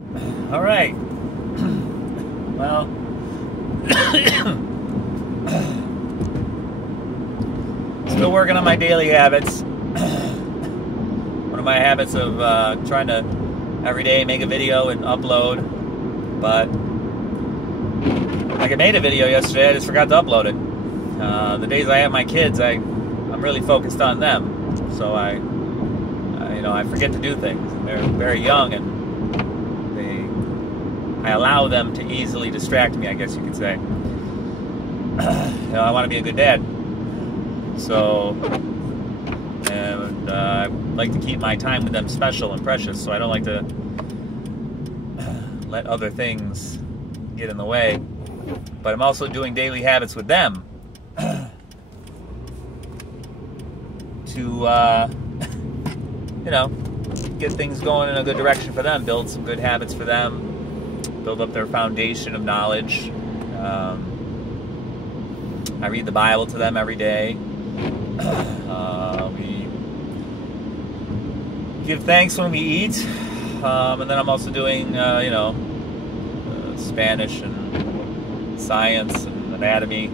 All right. Well, still working on my daily habits. One of my habits of trying to every day make a video and upload, but like I made a video yesterday, I just forgot to upload it. The days I have my kids, I'm really focused on them, so I forget to do things. They're very young, and I allow them to easily distract me, I guess you could say. I want to be a good dad, so and I like to keep my time with them special and precious, so I don't like to let other things get in the way. But I'm also doing daily habits with them to get things going in a good direction for them, build some good habits for them, build up their foundation of knowledge. I read the Bible to them every day. We give thanks when we eat, and then I'm also doing Spanish and science and anatomy,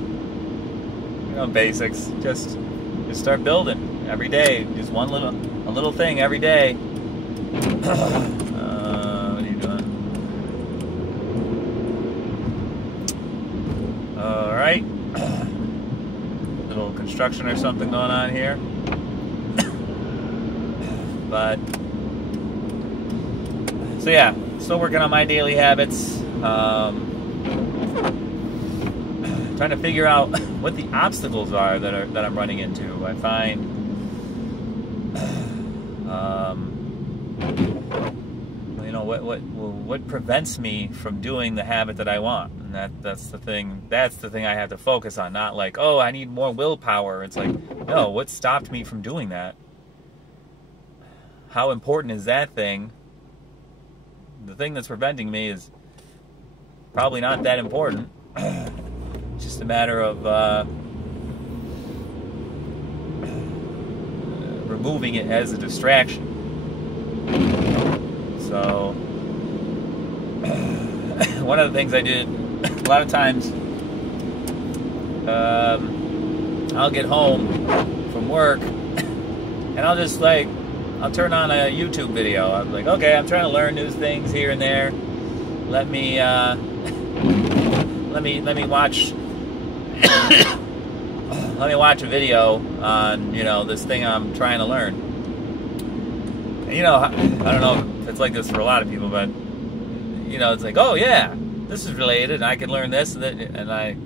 basics. Just start building every day. Just a little thing every day. What are you doing? All right. Little construction or something going on here. But so yeah, still working on my daily habits. Trying to figure out what the obstacles are that I'm running into. I find what prevents me from doing the habit that I want, and that's the thing I have to focus on. Not like, oh, I need more willpower. It's like, no, what stopped me from doing that? How important is that thing? The thing that's preventing me is probably not that important. It's just a matter of removing it as a distraction. So one of the things I did a lot of times, I'll get home from work and I'll turn on a YouTube video. I'm like, okay, I'm trying to learn new things here and there. Let me watch let me watch a video on this thing I'm trying to learn. And, I don't know if it's like this for a lot of people, but it's like, oh yeah, this is related, and I can learn this, and I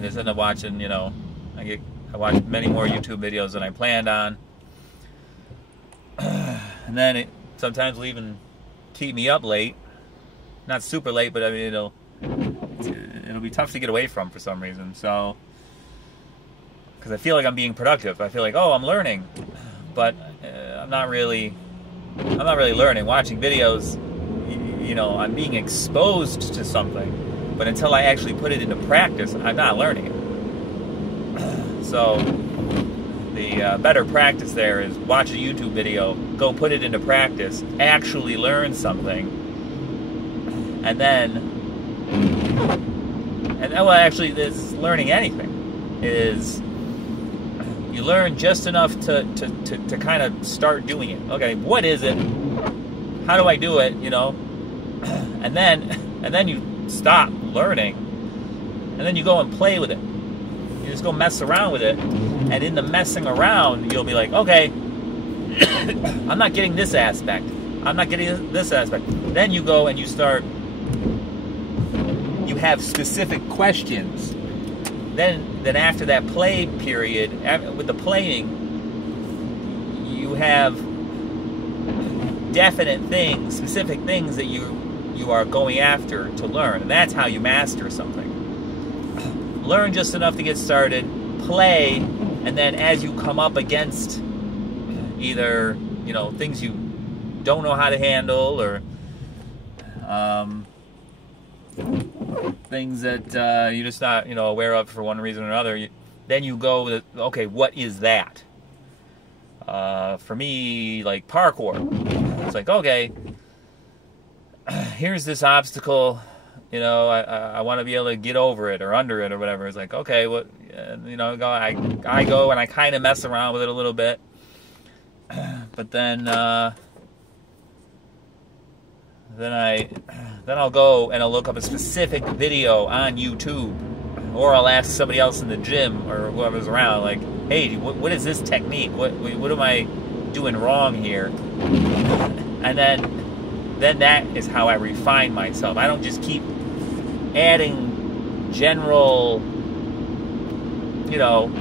just end up watching. I watch many more YouTube videos than I planned on, and then it sometimes will even keep me up late. Not super late, but I mean it'll be tough to get away from for some reason. So, because I feel like I'm being productive, I feel like, oh, I'm learning, but I'm not really learning. Watching videos, I'm being exposed to something, but until I actually put it into practice, I'm not learning it. So the better practice there is watch a YouTube video, go put it into practice, actually learn something, and actually, this learning anything is you learn just enough to kind of start doing it. Okay, what is it? How do I do it? And then you stop learning, and then you go and play with it. You just go mess around with it, and in the messing around, you'll be like, okay, I'm not getting this aspect. I'm not getting this aspect. Then you go and you start. You have specific questions. Then after that play period, with the playing, you have definite things, specific things that you are going after to learn, and that's how you master something. Learn just enough to get started, play, and then as you come up against either things you don't know how to handle, or things that you're just not aware of for one reason or another, then you go with, okay, what is that? For me, like parkour, it's like, okay, here's this obstacle, you know, I want to be able to get over it or under it or whatever. It's like, okay, what, you know, I go and I kind of mess around with it a little bit, but then I'll go and I'll look up a specific video on YouTube, or I'll ask somebody else in the gym or whoever's around, like, hey, what is this technique? What am I doing wrong here? And then that is how I refine myself. I don't just keep adding general, you know,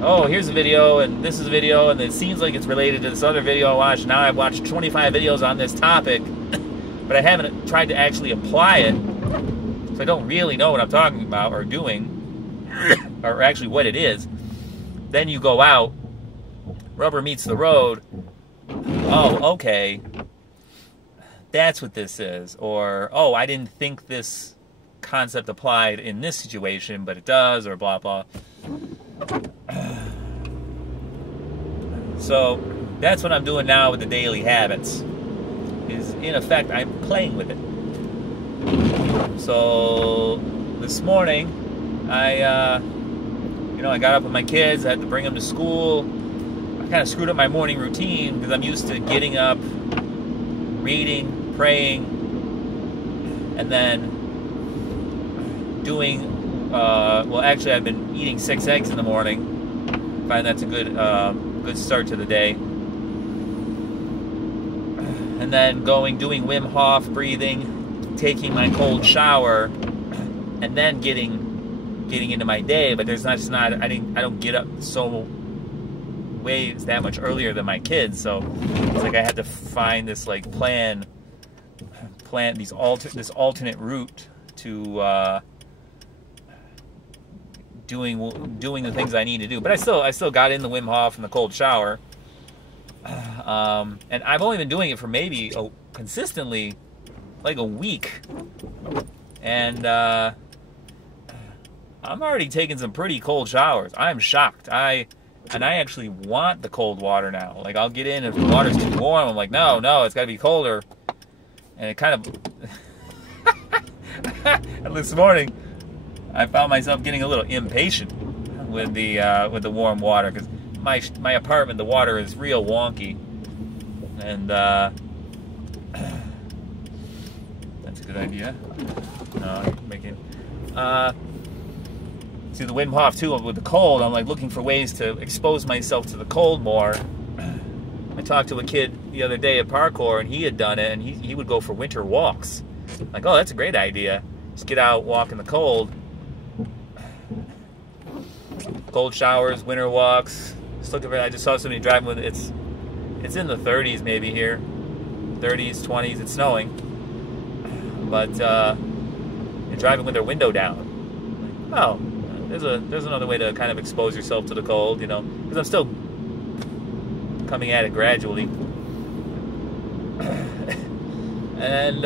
oh, here's a video, and this is a video, and it seems like it's related to this other video I watched. Now I've watched 25 videos on this topic, but I haven't tried to actually apply it, so I don't really know what I'm talking about or doing, or actually what it is. Then you go out, rubber meets the road. Oh, okay, that's what this is. Or, oh, I didn't think this concept applied in this situation, but it does, or blah, blah. So that's what I'm doing now with the daily habits, is in effect I'm playing with it. So this morning I got up with my kids. I had to bring them to school. I kind of screwed up my morning routine because I'm used to getting up, reading, praying, and then well, actually I've been eating 6 eggs in the morning. I find that's a good start to the day. And then doing Wim Hof breathing, taking my cold shower, and then getting into my day. But I don't get up that much earlier than my kids, so it's like I had to find this like plan this alternate route to doing the things I need to do. But I still got in the Wim Hof and the cold shower, and I've only been doing it for maybe consistently like a week, and I'm already taking some pretty cold showers. I'm shocked. I actually want the cold water now. Like, I'll get in, if the water's too warm, I'm like, no, it's got to be colder. And it kind of and this morning I found myself getting a little impatient with the warm water, because my apartment, the water is real wonky, and that's a good idea. No, making see, the Wim Hof too, with the cold, I'm like looking for ways to expose myself to the cold more. I talked to a kid the other day at parkour, and he had done it, and he would go for winter walks. Like, oh, that's a great idea. Just get out, walk in the cold. Cold showers, winter walks. Just look at it. I just saw somebody driving with it. It's in the 30s maybe here, 30s, 20s. It's snowing, but they're driving with their window down. Like, oh, there's another way to kind of expose yourself to the cold, you know, because I'm still coming at it gradually. And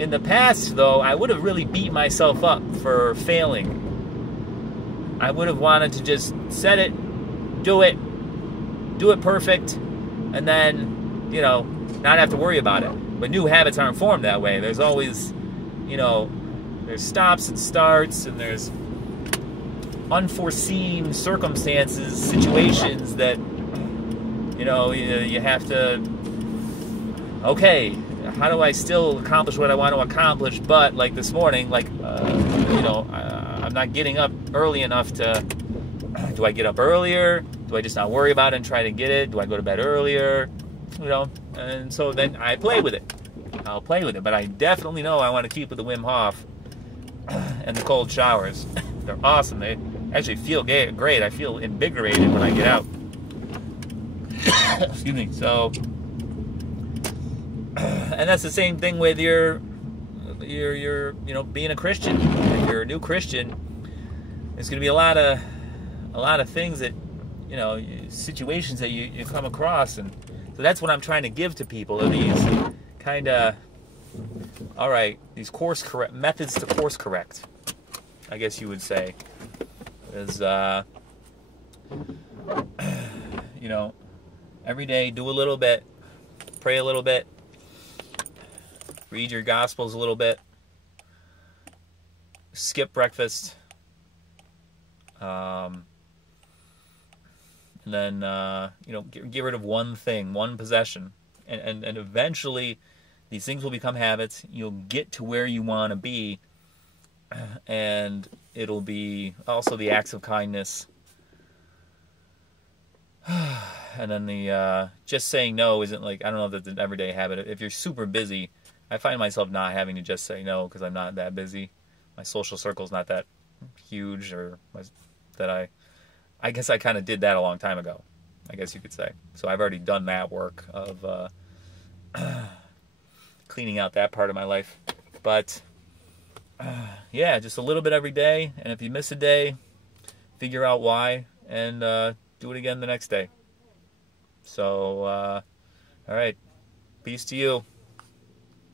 in the past, though, I would have really beat myself up for failing. I would have wanted to just set it, do it perfect, and then, you know, not have to worry about it. But new habits aren't formed that way. There's always, you know, there's stops and starts, and there's unforeseen circumstances, situations that, you know, you have to, okay, how do I still accomplish what I want to accomplish, but like this morning, like, you know, I'm not getting up early enough to, do I get up earlier? Do I just not worry about it and try to get it? Do I go to bed earlier? You know, and so then I play with it. I'll play with it, but I definitely know I want to keep with the Wim Hof and the cold showers. They're awesome. They actually feel great. I feel invigorated when I get out. Excuse me. So, and that's the same thing with your you know, being a Christian. If you're a new Christian, there's going to be a lot of things that, you know, situations that you come across, and so that's what I'm trying to give to people, are these kind of, all right, these methods to course correct, I guess you would say, is you know, every day do a little bit, pray a little bit, read your Gospels a little bit, skip breakfast, and then get rid of one thing, one possession, and eventually these things will become habits. You'll get to where you want to be, and it'll be also the acts of kindness. And then the just saying no isn't like, I don't know if that's an everyday habit. If you're super busy, I find myself not having to just say no because I'm not that busy. My social circle's not that huge, or that I guess I kind of did that a long time ago, I guess you could say. So I've already done that work of cleaning out that part of my life. But yeah, just a little bit every day. And if you miss a day, figure out why and do it again the next day. So, all right. Peace to you.